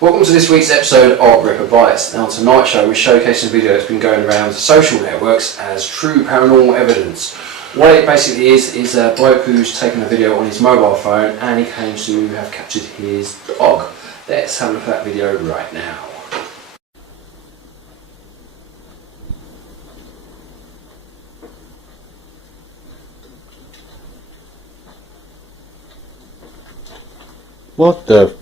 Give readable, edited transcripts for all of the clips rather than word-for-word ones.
Welcome to this week's episode of RiPA Bites. Now tonight's show we're showcasing a video that's been going around social networks as true paranormal evidence. What it basically is a bloke who's taken a video on his mobile phone and he claims to have captured his dog. Let's have a look at that video right now. What the?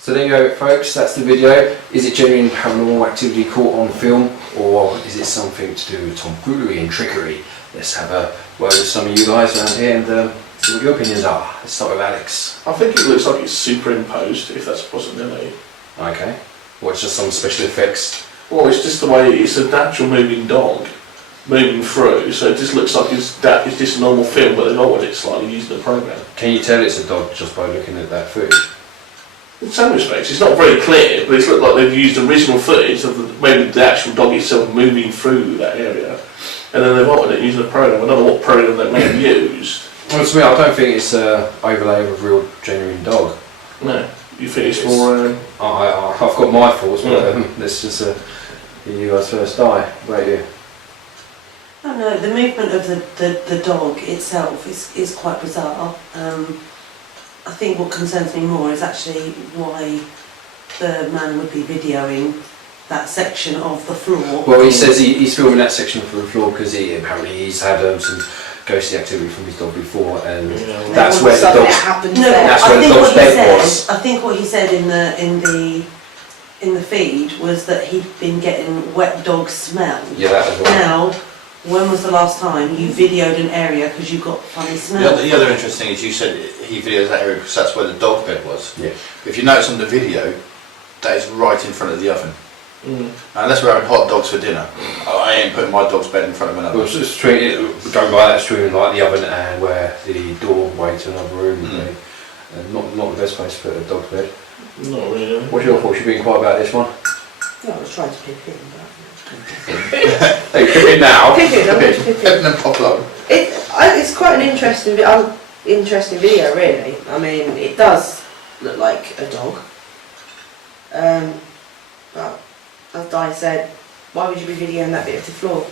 So there you go folks, that's the video. Is it genuine paranormal activity caught on film, or is it something to do with tomfoolery and trickery? Let's have a word with some of you guys around here and see what your opinions are. Let's start with Alex. I think it looks like it's superimposed, if that's a possibility. Okay. Well, it's just some special effects. Well, it's just the way it's a natural moving dog moving through, so it just looks like it's just a normal film, but they've altered it slightly using the program. Can you tell it's a dog just by looking at that footage? In some respects, it's not very clear, but it's looked like they've used original footage of maybe the actual dog itself moving through that area, and then they've altered it using a program. I don't know what program they may have used. Well, to me, I don't think it's an overlay of a real, genuine dog. No, you think it's more... I've got my thoughts, but let's just you guys first die. What about you? I don't know, the movement of the dog itself is quite bizarre. I think what concerns me more is actually why the man would be videoing that section of the floor. Well, he says he's filming that section of the floor because apparently he's had some ghostly activity from his dog before, and that's where the dog's bed was. I think what he said in the feed was that he'd been getting wet dog smell. Yeah, that as well. Now, when was the last time you videoed an area because you got funny smell? The other interesting thing is you said he videos that area because that's where the dog bed was. Yeah. If you notice on the video, that is right in front of the oven. Now, unless we're having hot dogs for dinner, I ain't putting my dog's bed in front of another. Well, it's going by that between like the oven and where the doorway to another room would be. And not the best place to put a dog's bed. Not really. What's your thoughts? You've been quiet about this one? No, I was trying to pick it in, but... Hey, pick it now. Pick it, I'm going to pick it. And then pop low. It's quite an interesting video, really. I mean, it does look like a dog. But as Di said, why would you be videoing that bit of the floor,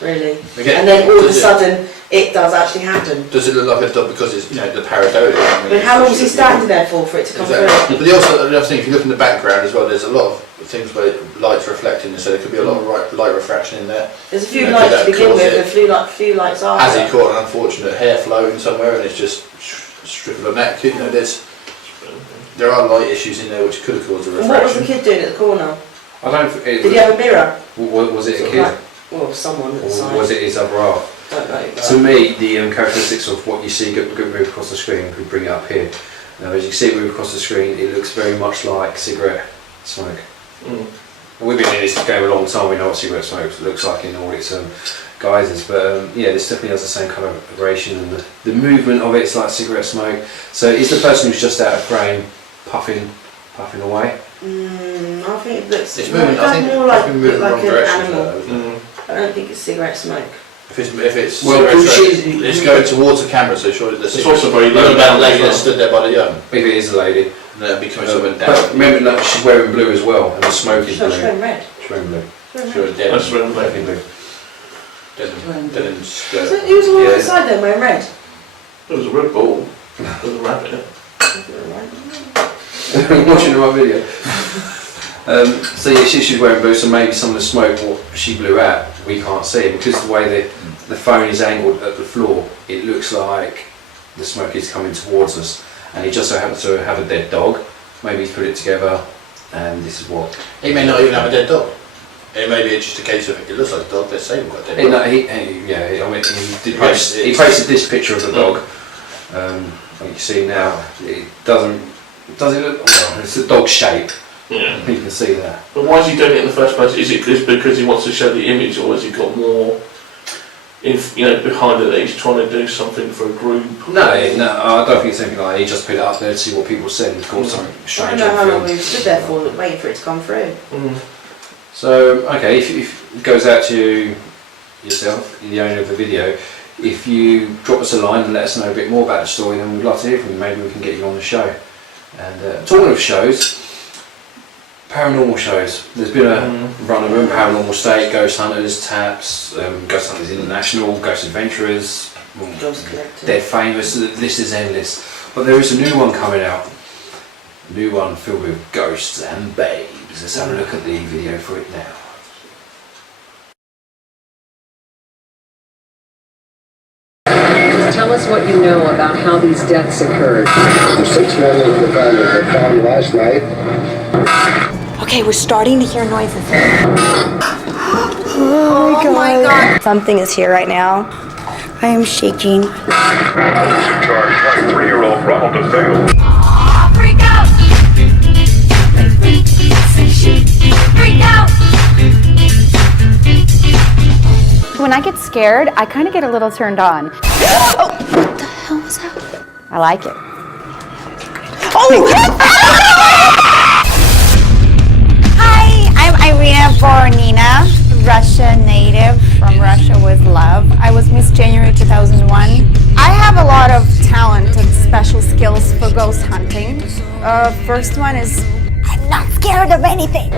really? Again, and then all of a sudden, it does actually happen. Does it look like a dog because it's the pareidolia? I mean, how long was he standing there for it to come through? But the other thing, if you look in the background as well, there's a lot of things where light's reflecting, so there could be a lot of light refraction in there. There's a few lights to begin with, and a few lights after. Has he caught an unfortunate hair floating somewhere and it's just a strip of a neck? There are light issues in there which could have caused a refraction. And what was the kid doing at the corner? I don't think Did he have a mirror? Was it a kid? Or someone at the side? Or was it his other half? Don't know. To me, the characteristics of what you see move across the screen, we bring it up here. Now, as you can see it move across the screen, it looks very much like cigarette smoke. And we've been in this game a long time, we know what cigarette smoke looks like in all its guises, but this definitely has the same coloration, and the movement of it's like cigarette smoke. So is the person who's just out of frame puffing away? I think it looks more like an animal. I don't think it's cigarette smoke. If it's well, it's going towards the camera, so surely there's also very low that lady that stood there by the young. If it is a lady. And that'd be coming somewhere down. But remember that she's wearing blue as well, and the smoke is blue. She's wearing red. She's wearing blue. Sure, That's wearing blue. Denim skirt. He was all outside then wearing red. There was a red ball with a rabbit in it. Watching the right video. So yeah, she's wearing blue, so maybe some of the smoke what she blew out we can't see, because the way the phone is angled at the floor, it looks like the smoke is coming towards us, and he just so happens to have a dead dog. Maybe he's put it together, and this is what he may not even have a dead dog. It may be just a case of it looks like a dog. Let's say we've got a dead dog. He posted this picture of the dog. Like you see now, it doesn't. Does it look? Well, it's a dog shape. Yeah. You can see that. But why is he doing it in the first place? Is it because he wants to show the image, or has he got more behind it that he's trying to do something for a group? No, I don't think it's anything like that. He just put it up there to see what people said and called something strange. I don't know how long we've stood there for, waiting for it to come through. So, okay, if it goes out to yourself, the owner of the video, if you drop us a line and let us know a bit more about the story, then we'd love to hear from you. Maybe we can get you on the show. And talking of shows, paranormal shows. There's been a run of them: Paranormal State, Ghost Hunters, Taps, Ghost Hunters International, Ghost Adventurers, Ghost Collector. they're famous. The list is endless. But there is a new one coming out. A new one filled with ghosts and babes. Let's have a look at the video for it now. Tell us what you know about how these deaths occurred. The 6 men in the family were found last night. Okay, we're starting to hear noises. Oh my god. Something is here right now. I am shaking. Officer charged by 3-year-old Ronald DeSale. Freak out! Freak out! When I get scared, I kind of get a little turned on. Oh, what the hell was that? I like it. Oh! Hi, I'm Irina Voronina, Russian native from Russia with love. I was Miss January 2001. I have a lot of talent and special skills for ghost hunting. First one is I'm not scared of anything.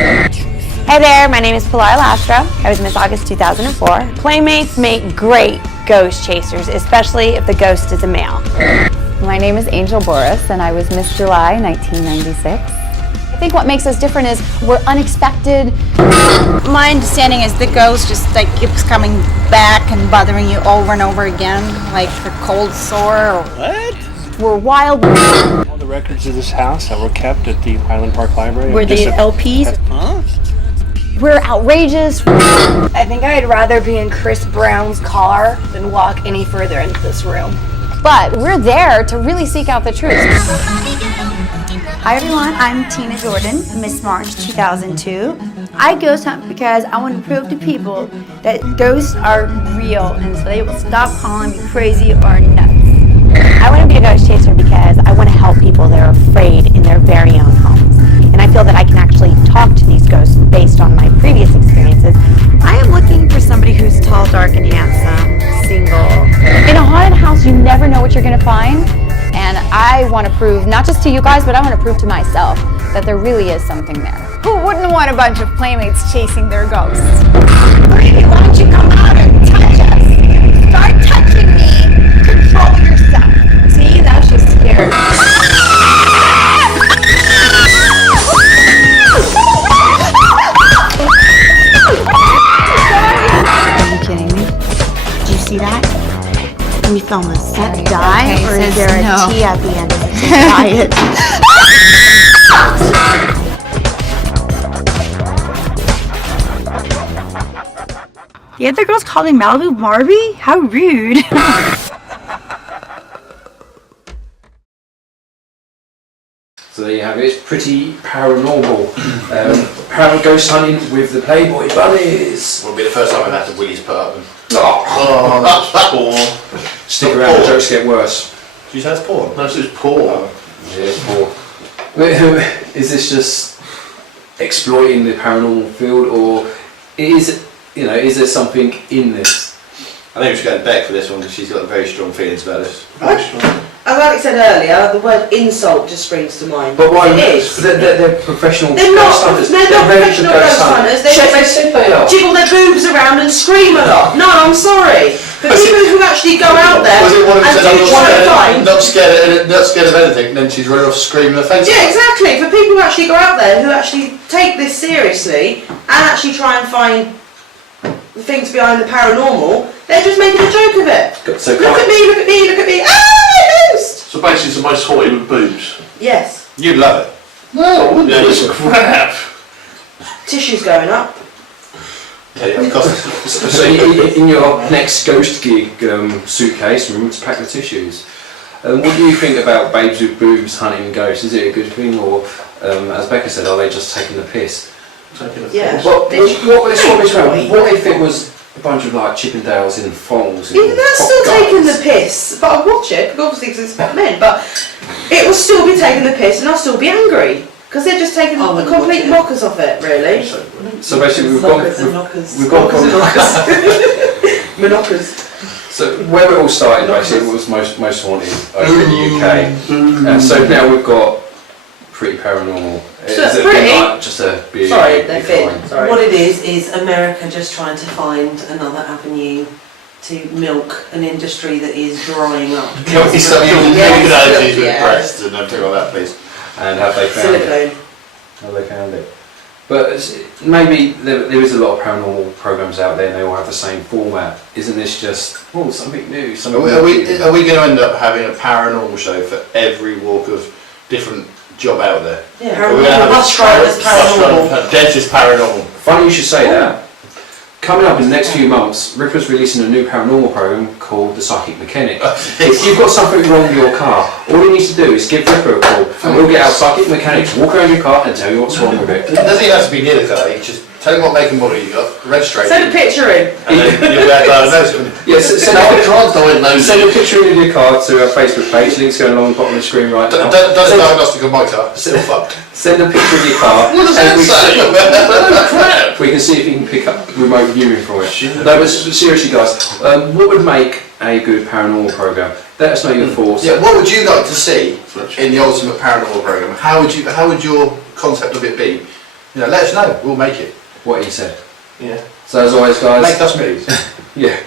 Hey there, my name is Pilar Lastra. I was Miss August 2004. Playmates make great ghost chasers, especially if the ghost is a male. My name is Angel Boris, and I was Miss July 1996. I think what makes us different is we're unexpected. My understanding is the ghost just like keeps coming back and bothering you over and over again, like a cold sore. Or What? We're wild. All the records of this house that were kept at the Highland Park Library. were they LPs? Huh? We're outrageous. I think I'd rather be in Chris Brown's car than walk any further into this room. But we're there to really seek out the truth. Hi everyone, I'm Tina Jordan, Miss March 2002. I ghost hunt because I want to prove to people that ghosts are real and so they will stop calling me crazy or nuts. I want to be a ghost chaser because I want to help people that are afraid in their very own homes. And I feel that I can actually talk to these ghosts based on my previous experiences. I am looking for somebody who's tall, dark, and handsome, single. In a haunted house, you never know what you're going to find. And I want to prove, not just to you guys, but I want to prove to myself that there really is something there. Who wouldn't want a bunch of playmates chasing their ghosts? Baby, why don't you come out and touch us? Start touching me. Control yourself. See, that's just scary. Are you kidding me? Did you see that? Can we film a set die, or is there a T at the end of it? Diet. The other girl's calling Malibu Barbie? How rude. So there you have it. It's pretty paranormal. Ghost hunting with the Playboy bunnies. Will be the first time I've had the willies put up. Oh, that's poor. Stick around, the jokes get worse. Did you say it's poor? No, it's poor. Yeah, it's poor. Is this just exploiting the paranormal field, or is there something in this? I think we should go to Beck for this one because she's got very strong feelings about this. As I said earlier, the word insult just springs to mind. But why? It is. They're professional They're not. ghost hunters. They're not ready professional for ghost hunters. They said they are. jiggle their boobs around and scream a lot. No, I'm sorry. The people who actually go out there Was it one who and said, do try to find. not scared of anything, and then she's running off screaming her face Yeah, off? exactly. For people who actually go out there who actually take this seriously and actually try and find the things behind the paranormal, they're just making a joke of it. So Look at me, look at me, look at me. Ah, ghost! So basically, it's the most haunted with boobs. Yes. You'd love it. No, yeah, it's crap. Tissue's going up. Yeah, of course. So in your next ghost gig suitcase, remember to pack the tissues. What do you think about babes with boobs hunting ghosts? Is it a good thing, or as Becca said, are they just taking the piss? Yeah. What if it was a bunch of like Chippendales in thongs? Even that's still taking the piss, but I'll watch it, obviously because it's about men, but it will still be taking the piss and I'll still be angry, because they're just taking the complete knockers off it, really. So basically we've got from Monopolies. So where it all started, basically, it was most wanted over in the UK. So now we've got Pretty Paranormal. So Is it Pretty? like just a be Sorry, they're be fit. fine? Sorry. What it is America just trying to find another avenue to milk an industry that is drying up. Can we stop using analogies with breasts and everything like that, please? And have they found it? Silicone. Have they found it? But maybe there is a lot of paranormal programs out there and they all have the same format. Isn't this just, something new? Something Are we going to end up having a paranormal show for every walk of different job out there? Yeah, Are we going to have bus drivers paranormal. Dentist paranormal. Funny you should say that. Coming up in the next few months, RiPA's releasing a new paranormal program called The Psychic Mechanic. If you've got something wrong with your car, all you need to do is give RiPA a call and we'll get our psychic mechanic to walk around your car and tell you what's wrong with it. It doesn't even have to be near the car, you just tell him what make and model you got, register it. Send a picture in. And then you'll be able to diagnose it. Yes, send a picture of your car to our Facebook page, links going along the bottom of the screen right now. Done a diagnostic of my car, still fucked. Send a picture of your car. What does that say? We can see if you can pick up remote viewing from it. No, but seriously guys, what would make a good paranormal program? Let us know your thoughts. Yeah, what would you like to see in the ultimate paranormal program? How would your concept of it be? You know, let us know, we'll make it. What he said. Yeah. So as always guys... Make us millions. Yeah.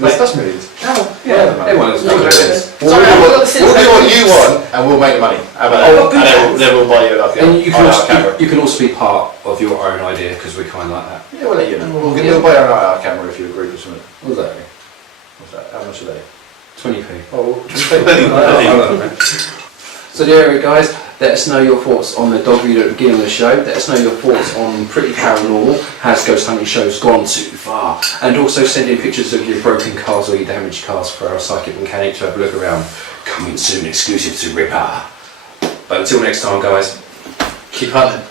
Make us millions. Oh, yeah. Everyone else knows what it is. We'll do what you want and we'll make the money. How about that? And then we'll buy you like and camera. you can also be part of your own idea because we kind of like that. Yeah, we'll let you know. We'll buy our IR camera if you agree with something. What's that? What's that? How much are they? 20p. Oh, 20p. So there we go guys, let us know your thoughts on the dog video at the beginning of the show, let us know your thoughts on Pretty Paranormal, has ghost hunting shows gone too far, and also send in pictures of your broken cars or your damaged cars for our psychic mechanic to have a look around. Coming soon, exclusive to RiPA. But until next time guys, keep hunting.